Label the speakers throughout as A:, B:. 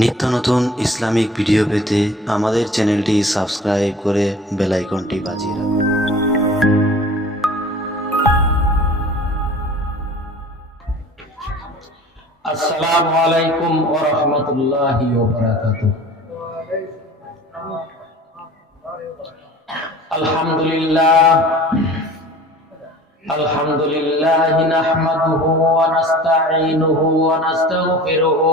A: নিত্য নতুন Islamic video পেতে আমাদের চ্যানেলটি সাবস্ক্রাইব করে বেল আইকনটি বাজিয়ে রাখুন।
B: আসসালামু আলাইকুম ওয়া রাহমাতুল্লাহি ওয়া বারাকাতুহু। আলহামদুলিল্লাহ আলহামদুলিল্লাহ নাহমাদুহু ওয়া নাস্তাঈনুহু ওয়া নাস্তাগফিরুহু।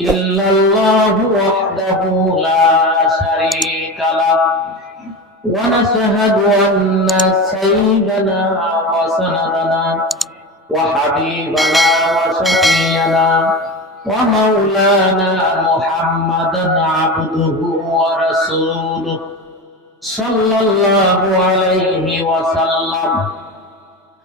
B: إلا الله وحده لا شريك له. ونشهد أن سيدنا وسندنا وحبيبنا وشفينا ومولانا محمدا عبده ورسوله صلى الله عليه وسلم.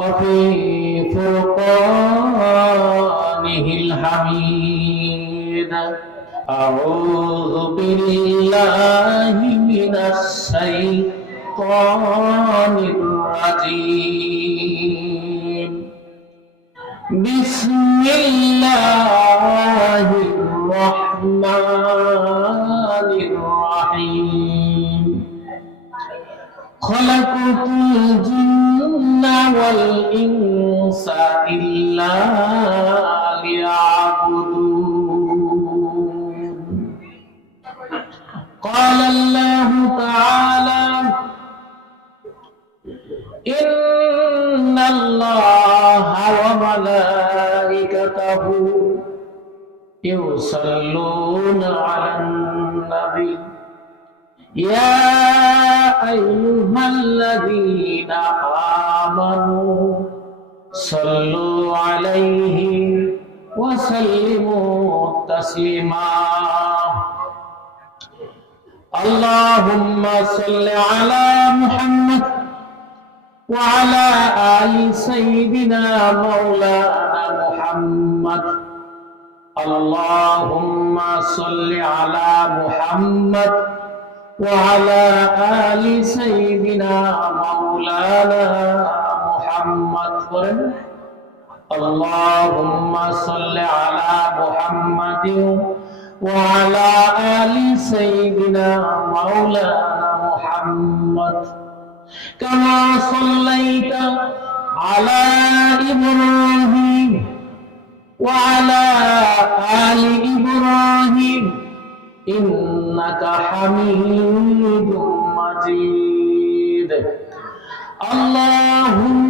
B: وفي فرقانه الحميد أعوذ بالله من الشيطان الرجيم بسم الله الرحمن الرحيم خلقت الجن والإنس إلا ليعبدون. قال الله تعالى إن الله وملائكته يصلون على النبي. يا أيها الذين آمنوا صلوا عليه وسلموا تسليما. اللهم صل على محمد وعلى آل سيدنا مولانا محمد. اللهم صل على محمد وعلى آل سيدنا مولانا محمد قرن اللهم صل على محمد وعلى آل سيدنا مولانا محمد كما صليت على إبراهيم وعلى آل إبراهيم إنك حميد مجيد اللهم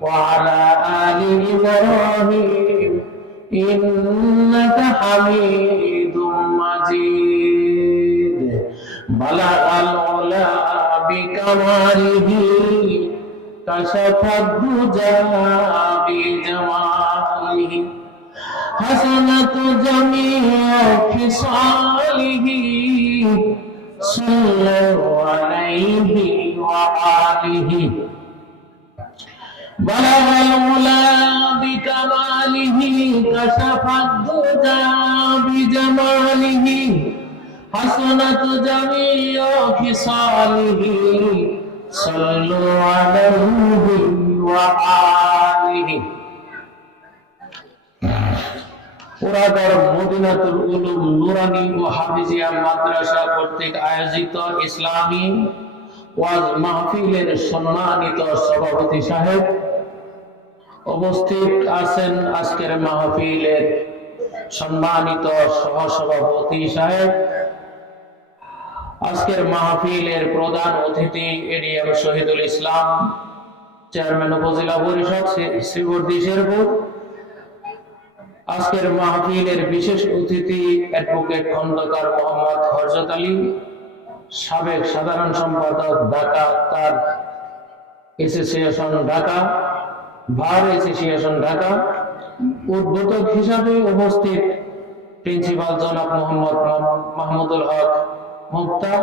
B: وعلى آل إبراهيم إنك حميد مجيد بلغ العلا بكماله كشف الدجى بجماله حسنة جميع خصاله صلوا عليه وآله بلغ العلا بكماله كشف الدجى بجماله حسنت جميع خصاله صلوا عليه وآله পুরাদর মদিনাতুল উলুম নুরানি ও হাফিজিয়া মাদ্রাসা কর্তৃক আয়োজিত ইসলামী ওয়াজ মাহফিলের সম্মানিত সভাপতি সাহেব উপস্থিত আছেন আজকের মাহফিলের সম্মানিত সহসভাপতি সাহেব। আজকের মাহফিলের প্রধান অতিথি এডিএম শহীদুল ইসলাম, চেয়ারম্যান উপজেলা পরিষদ শ্রী- শ্রীবর্দী শেরপুর। আজকের মাহফিলের বিশেষ অতিথি অ্যাডভোকেট খন্দকার মোহাম্মদ হরজত আলী, সাবেক সাধারণ সম্পাদক ঢাকা তার অ্যাসোসিয়েশন ঢাকা। ভার অ্যাসোসিয়েশন ঢাকা। উদ্বোধক হিসাবে উপস্থিত প্রিন্সিপাল জনাব মোহাম্মদ মাহমুদুল হক মুক্তা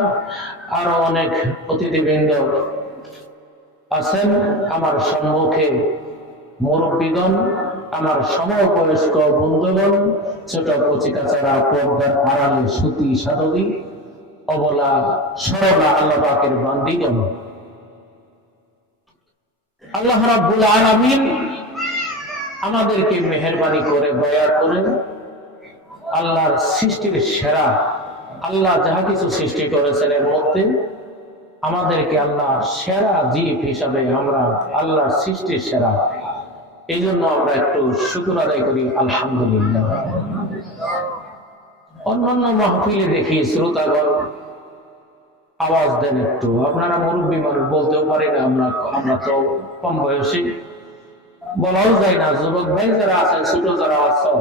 B: আরও অনেক অতিথিবৃন্দ আছেন, আমার সম্মুখে মুরব্বীগণ, আমার সমবয়স্ক বন্ধুগণ, ছোট কচিকাচারা পর্দার আড়ালে সুতি সাধবী অবলা সরলা আল্লাহ পাকের বান্দিগণ। আল্লাহ রাব্বুল আলামিন আমাদেরকে মেহেরবানি করে দয়া করেন। আল্লাহর সৃষ্টির সেরা, আল্লাহ যাহা কিছু সৃষ্টি করেছেন এর মধ্যে আমাদেরকে আল্লাহ সেরা জীব হিসাবে আমরা আল্লাহর সৃষ্টির সেরা। এই জন্য আমরা একটু শুকুর আদায় করি, আলহামদুলিল্লাহ। অন্যান্য মাহফিলে দেখি শ্রোতাগণ আওয়াজ দেন একটু। আপনারা মুরব্বী মানুষ, বলতেও পারি না, আমরা আমরা তো কম বয়সী। বলাও যায় না, যুবক ভাই যারা আছেন, ছোট যারা আছেন,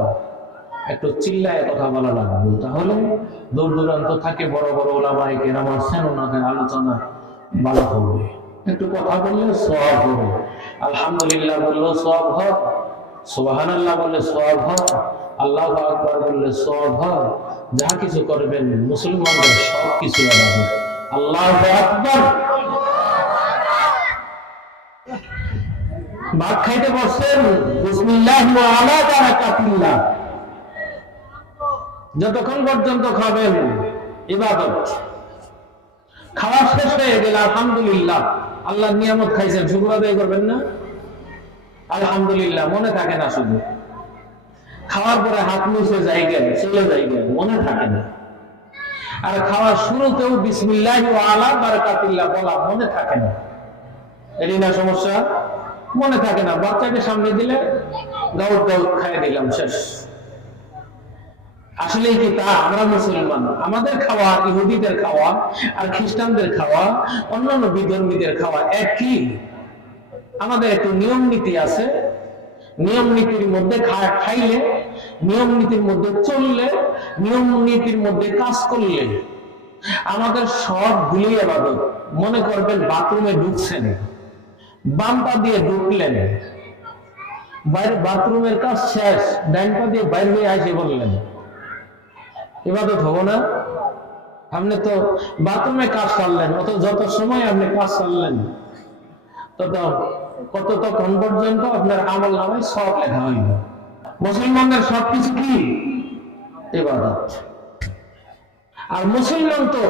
B: একটু চিল্লায় কথা বলা লাগবে। তাহলে দূর দূরান্ত থাকে বড় বড় ওলামাই কেরাম আছেন, ওনাদের আলোচনা ভালো হবে। একটু কথা বললে সব হবে। আলহামদুলিল্লাহ বললেও সব হয়। সুবাহান আল্লাহ বললে সব হয়। আল্লাহ আকবর বললে সব হয়। যাহা কিছু করবেন, মুসলমানদের সব কিছু আলাদা ভাত খাইতে বসছেন? যতক্ষণ পর্যন্ত খাবেন, ইবাদত। খাওয়া শেষ হয়ে গেলে, আলহামদুলিল্লাহ। আল্লাহ নিয়ামত খাইছেন, শুক্র আদায় করবেন না? আলহামদুলিল্লাহ, মনে থাকে না শুধু। খাওয়ার পরে হাত মুছে যাই গেল চলে যাই গেল মনে থাকে না। আর খাওয়ার শুরুতেও বিসমিল্লাহ আলা বারাকাতিল্লাহ বলা মনে থাকে না। এরই না সমস্যা? মনে থাকে না। বাচ্চাকে সামনে দিলে গাউট গাউট খাইয়ে দিলাম, শেষ। আসলে কি তা? আমরা মুসলমান। আমাদের খাওয়া, ইহুদিদের খাওয়া আর খ্রিস্টানদের খাওয়া, অন্যান্য বিধর্মীদের খাওয়া একই। আমাদের একটু নিয়ম নীতি আছে। নিয়ম নীতির মধ্যে খাইলে নিয়ম নীতির মধ্যে চললে, নিয়ম নীতির মধ্যে কাজ করলে আমাদের সব গুলি আবাদত মনে করবেন বাথরুমে ঢুকছেন বাম পা দিয়ে ঢুকলেন, বাইরে বাথরুমের কাজ শেষ ডাইন পা দিয়ে বাইরে হয়ে আসে বললেন, ইবাদত হব না? আপনি তো বাথরুমে কাজ সারলেন, অত যত সময় আপনি কাজ সারলেন, তত কত তখন পর্যন্ত আপনার আমল নামায় সব লেখা হইল। মুসলমানদের সবকিছু কি? ইবাদত। আর মুসলমান তো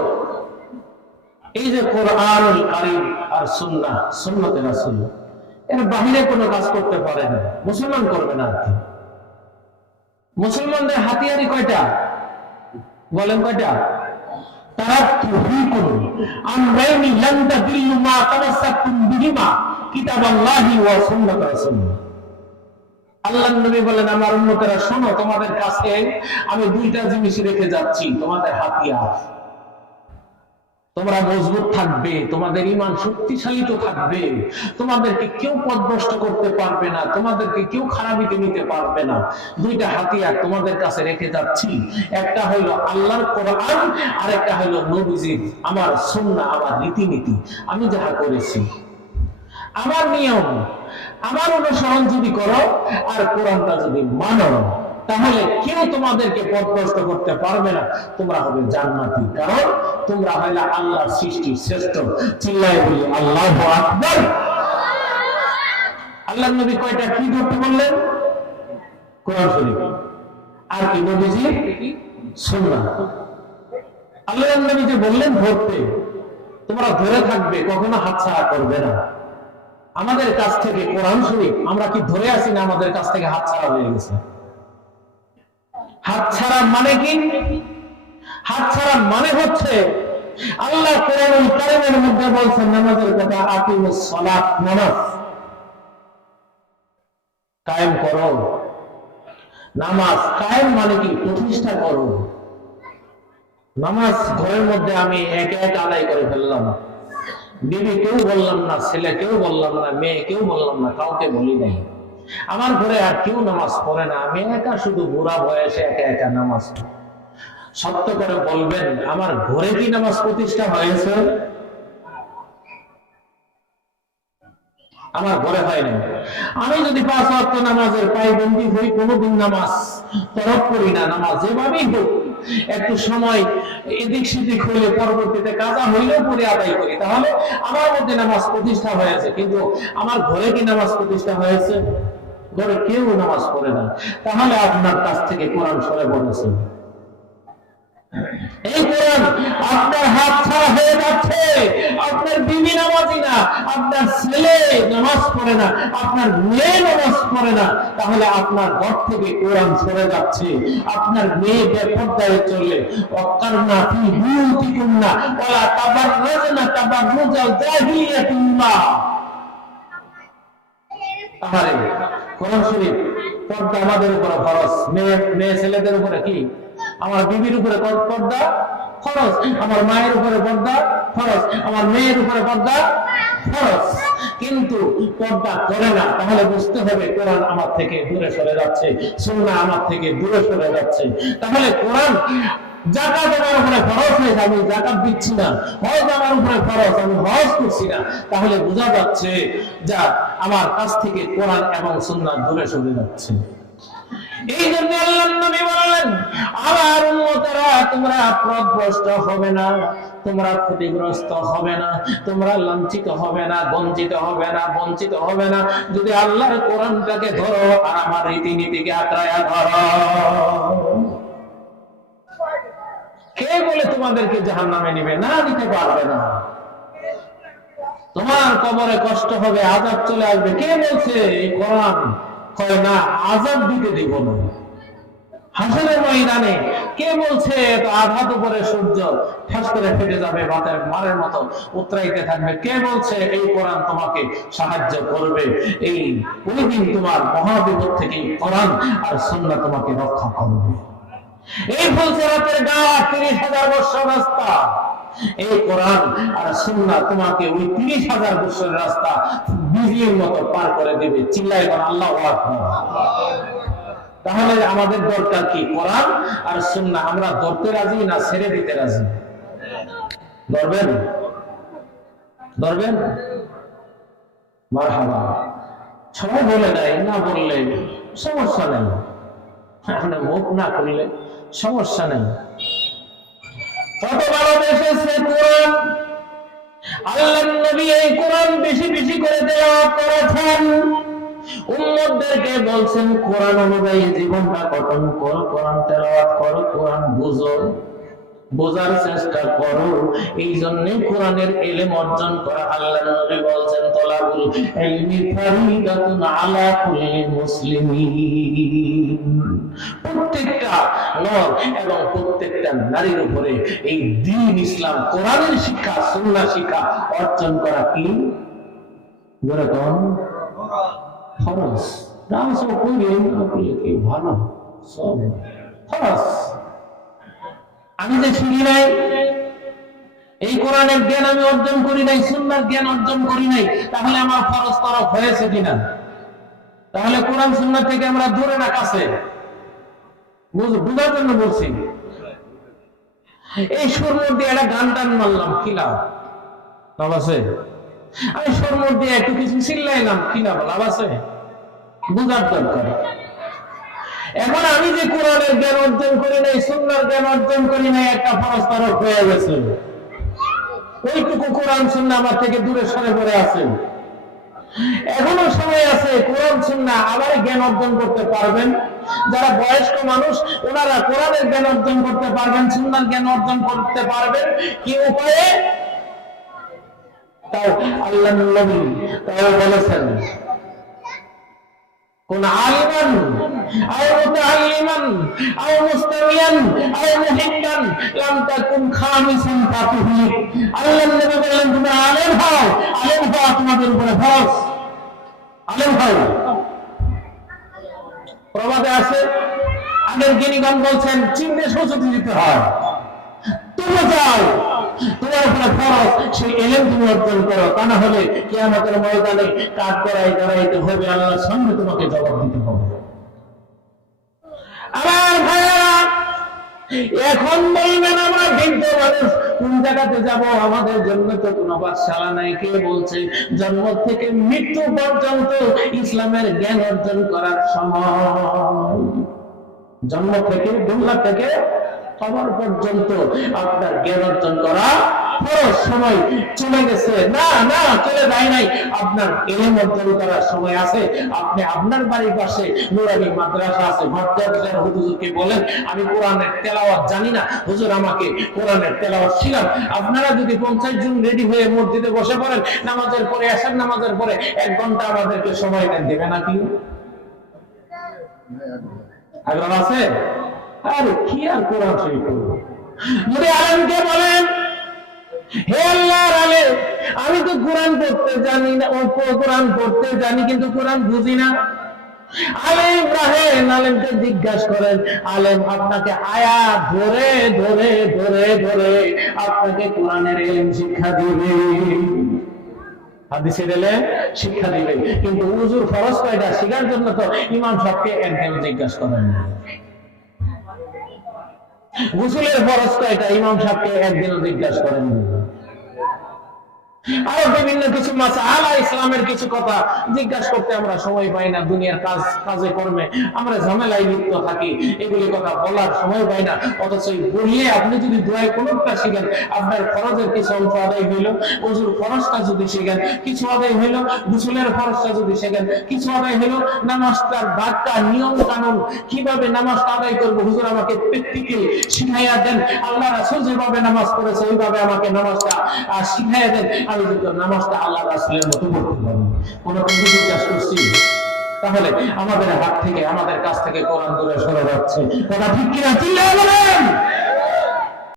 B: এই যে কোরআনুল কারিম আর সুন্নাহ সুন্নতে রাসূল এর বাহিরে কোনো কাজ করতে পারে না। মুসলমান করবে না আর কি। মুসলমানদের হাতিয়ারি কয়টা? বলেন কয়টা? তারা তুহিকুন আমরাইনি লান তাদিল্লু মা তামাসসাকুম বিহিমা কিতাবাল্লাহি ওয়া সুন্নাত আল্লাহ নবী বলেন, আমার উম্মতেরা, শোনো, তোমাদের কাছে আমি দুইটা জিনিস রেখে যাচ্ছি, তোমাদের হাতিয়ার। তোমরা মজবুত থাকবে, তোমাদের ইমান শক্তিশালী তো থাকবে, তোমাদেরকে কেউ পদভ্রষ্ট করতে পারবে না, তোমাদেরকে কেউ খারাপিতে নিতে পারবে না। দুইটা হাতিয়ার তোমাদের কাছে রেখে যাচ্ছি। একটা হইল আল্লাহর কোরআন আর একটা হইল নবীজির আমার সুন্নাহ, আমার রীতিনীতি। আমি যাহা করেছি, আমার নিয়ম আমার অনুসরণ যদি করো, আর কোরআনটা যদি মানো, তাহলে কেউ তোমাদেরকে পথভ্রষ্ট করতে পারবে না। তোমরা হবে জান্নাতি। কারণ তোমরা হইলে আল্লাহর সৃষ্টি শ্রেষ্ঠ। চিল্লাই বলি, আল্লাহ আকবর। আল্লাহ নবী কয়টা? কি ধরতে বললেন? কোরআন শরীফ। আর কি, নবীজি? সুন্নাহ। আল্লাহ নবী যে বললেন ধরতে, তোমরা ধরে থাকবে, কখনো হাতছাড়া করবে না। আমাদের কাছ থেকে কোরআন শরীফ, আমরা কি ধরে আছি না আমাদের কাছ থেকে হাত ছাড়া হয়ে গেছে? হাত ছাড়া মানে কি? হাত ছাড়া মানে হচ্ছে আল্লাহ কোরআন কারিমের মধ্যে বলছেন নামাজের কথা আকিমুস সালাত নামাজ। কায়েম করো। নামাজ কায়েম মানে কি? প্রতিষ্ঠা করো। নামাজ ঘরের মধ্যে আমি একে একে আদায় করে ফেললাম। বিবি কেউ বললাম না, ছেলে কেউ বললাম না, মেয়ে কেউ বললাম না, কাউকে বলি নাই। আমার ঘরে আর কেউ নামাজ পড়ে না, আমি একা শুধু বুড়া বয়সে একা একা নামাজ সত্য করে বলবেন, আমার ঘরে কি নামাজ প্রতিষ্ঠা হয়েছে? আমার ঘরে হয় না আমি যদি পাঁচ ওয়াক্ত নামাজের পাইবন্দি হই, কোনোদিন নামাজ তরফ করি না, নামাজ যেভাবেই হোক। একটু সময় এদিক সেদিক হইলে পরবর্তীতে কাজা হইলেও পরে আদায় করি। তাহলে আমার মধ্যে নামাজ প্রতিষ্ঠা হয়েছে, কিন্তু আমার ঘরে কি নামাজ প্রতিষ্ঠা হয়েছে? ঘরে কেউ নামাজ পড়ে না। তাহলে আপনার কাছ থেকে কোরআন সরে বলেছে। না। না। না। তাহলে আপনার ঘর থেকে কোরআন সরে যাচ্ছে। আপনার মেয়ে জাহিলিয়াতিল্লাহ তাহলে কোরআন শরীফ পর্দা আমাদের উপরে ফরজ। মেয়ে মেয়ে ছেলেদের উপরে কি? আমার বিবির উপরে পর্দা ফরজ আমার মায়ের উপরে পর্দা ফরজ আমার মেয়ের উপরে পর্দা ফরজ কিন্তু পর্দা করে না, তাহলে বুঝতে হবে কোরআন আমার থেকে দূরে সরে যাচ্ছে, সুন্নাহ আমার থেকে দূরে সরে যাচ্ছে। তাহলে কোরআন জাকাত আমার উপরে ফরজ হয়েছে আমি জাকাত দিচ্ছি না। হজ আমার উপরে ফরজ, আমি হজ করছি না। তাহলে বোঝা যাচ্ছে যা আমার কাছ থেকে কোরআন এবং সুন্নাহ দূরে সরে যাচ্ছে। এই জন্য আল্লাহ নবী বললেন আমার উম্মতেরা, তোমরা হবে না, তোমরা ক্ষতিগ্রস্ত হবে না, তোমরা লাঞ্ছিত হবে না, বঞ্চিত হবে না, বঞ্চিত হবে না। যদি আল্লাহর কোরআনটাকে ধরো আর আমার রীতিনীতিকে ধরো। কে বলে তোমাদেরকে জাহান নামে নিবে? না নিতে পারবে না। তোমার কবরে কষ্ট হবে, আজাব চলে আসবে। কে বলছে কোরআন কয় না, আজাব দিতে দিব না। হাসনের ময়দানে কে বলছে তো আঘাত উপরে সূর্য, ঠাস করে ফেটে যাবে বাতের মারের মতো, উতরাইতে থাকবে। কে বলছে, এই কোরআন তোমাকে সাহায্য করবে। এই ওই দিন তোমার মহাবিপদ থেকে কোরআন আর সন্না তোমাকে রক্ষা করবে। এই ফুলসেরাতের গাওয়া তিরিশ হাজার বছর রাস্তা। এই কোরআন আর সুন্না তোমাকে ওই তিরিশ হাজার বছরের রাস্তা বিজলির মতো পার করে দেবে। এখন আল্লাহ আকবার। তাহলে আমাদের দরকার কি কোরআন আর সুন্না আমরা ধরতে রাজি না ছেড়ে দিতে রাজি? ধরবেন? ধরবেন? সবাই বলে দেয়, না বললে সমস্যা নেই। আপনি মুখ না করলে সমস্যা নেই। কত ভালোবেসেছে কোরআন? আল্লাহ নবী এই কোরআন বেশি বেশি করে দেওয়া করেছেন। উম্মতদেরকে বলছেন, কোরআন অনুযায়ী জীবনটা গঠন করো, কোরআন তেলাওয়াত করো, কোরআন বুঝো, বোঝার চেষ্টা করো। এই জন্য কোরআনের এলেম অর্জন করা আল্লাহ নবী বলছেন, তলাবুল ইলমি ফারিদাতুন আলা কুল্লি মুসলিমিন। প্রত্যেকটা নর এবং প্রত্যেকটা নারীর উপরে এই দ্বীন ইসলাম, কোরআনের শিক্ষা, সুন্নাহ শিক্ষা অর্জন করা কি? যেরকম খরচ। নাম সব কইলে না করলে কি ভালো? সব খরচ। আমি যে শিখি নাই, এই কোরআনের জ্ঞান আমি অর্জন করি নাই, সুন্নার জ্ঞান অর্জন করি নাই, তাহলে আমার ফরজ তরফ হয়েছে কিনা? তাহলে কোরআন সুন্নার থেকে আমরা দূরে না কাছে? বুঝ- বুঝার জন্য বলছি। এই সুর মধ্যে একটা গান টান মারলাম, কি লাভ? লাভ আছে আমি সুর মধ্যে একটু কিছু চিল্লাইলাম কি লাভ লাভ আছে? বুঝার দরকার। এখন আমি যে কোরআনের জ্ঞান অর্জন করি নাই, সুন্নার জ্ঞান অর্জন করি নাই, একটা তরফ হয়ে গেছে। ওইটুকু কোরআন, সুন্না আমার থেকে দূরে সরে পড়ে আছে। এখনও সময় আছে, কোরআন, সুন্না আবার জ্ঞান অর্জন করতে পারবেন। যারা বয়স্ক মানুষ, ওনারা কোরআনের জ্ঞান অর্জন করতে পারবেন, সুন্নার জ্ঞান অর্জন করতে পারবেন। কি উপায়ে? তাও আল্লাহ নবী তাও বলেছেন, কোন আলিমান আও মুতাআল্লিমান আও মুস্তামিয়ান আও মুহিব্বান লাম তাকুন খামিসান ফাতুহলিক আল্লাহর নবী বললেন তুমি আলেম হও, আলেম হওয়া তোমাদের উপরে ফরজ। আলেম হও। প্রবাদে আছে, আগের জ্ঞানীগণ বলছেন, চিন্তে সরস্বতী দিতে হয়। তুমি যাও ফরজ সেই তুমি অর্জন করো। তা না হলে কিয়ামতের ময়দানে কাজ করাই দাঁড়াইতে হবে, আল্লাহর তোমাকে জবাব দিতে হবে। এখন বলবেন আমরা বৃদ্ধ মানুষ, কোন জায়গাতে আমাদের জন্য তো নাই, কে বলছে? জন্ম থেকে মৃত্যু পর্যন্ত ইসলামের জ্ঞান অর্জন করার সময়। জন্ম থেকে, দুনিয়া থেকে খবর পর্যন্ত আপনার জ্ঞান অর্জন করা না না আপনার না। যদি পঞ্চাশ জন রেডি হয়ে মসজিদে বসে পড়েন, নামাজের পরে আসার নামাজের পরে এক ঘণ্টা আমাদেরকে সময় দেন। দেবে নাকি আগ্রহ আছে? আরে, কি আর কোরআন যদি আলমকে বলেন আমি তো কোরআন পড়তে জানি না কোরআন পড়তে জানি, কিন্তু কোরআন বুঝি না। আলেম জিজ্ঞাসা করেন শিখার জন্য তো ইমাম সাহেবকে একদিন জিজ্ঞাসা করেন না। গোসলের ফরজ কয়টা? ইমাম সাহেবকে একদিনও জিজ্ঞাসা করেন না। আরও বিভিন্ন কিছু মাসা আলা ইসলামের কিছু কথা জিজ্ঞাসা করতে আমরা সময় পাই না, দুনিয়ার কাজ, কাজে কর্মে আমরা ঝামেলায় লিপ্ত থাকি। এগুলি কথা বলার সময় পাই না। অথচ বলিয়ে আপনি যদি দোয়ায় কোনটা শিখেন, আপনার খরচের কিছু অংশ আদায় হইল ওজুর খরচটা যদি শিখেন, কিছু আদায় হইল, গুসলের খরচটা যদি শিখেন, কিছু আদায় হইল, নামাজটার বার্তা নিয়ম কানুন, কীভাবে নামাজটা আদায় করব? হুজুর আমাকে প্র্যাকটিক্যাল শিখাইয়া দেন। আল্লাহ রাসূল যেভাবে নামাজ পড়েছে, ওইভাবে আমাকে নামাজটা শিখাইয়া দেন। আল্লাহ কোনো জিজ্ঞাসা করছি, তাহলে আমাদের হাত থেকে, আমাদের কাছ থেকে কোরআন দূরে সরে যাচ্ছে। কথা ঠিক কিনা বলেন?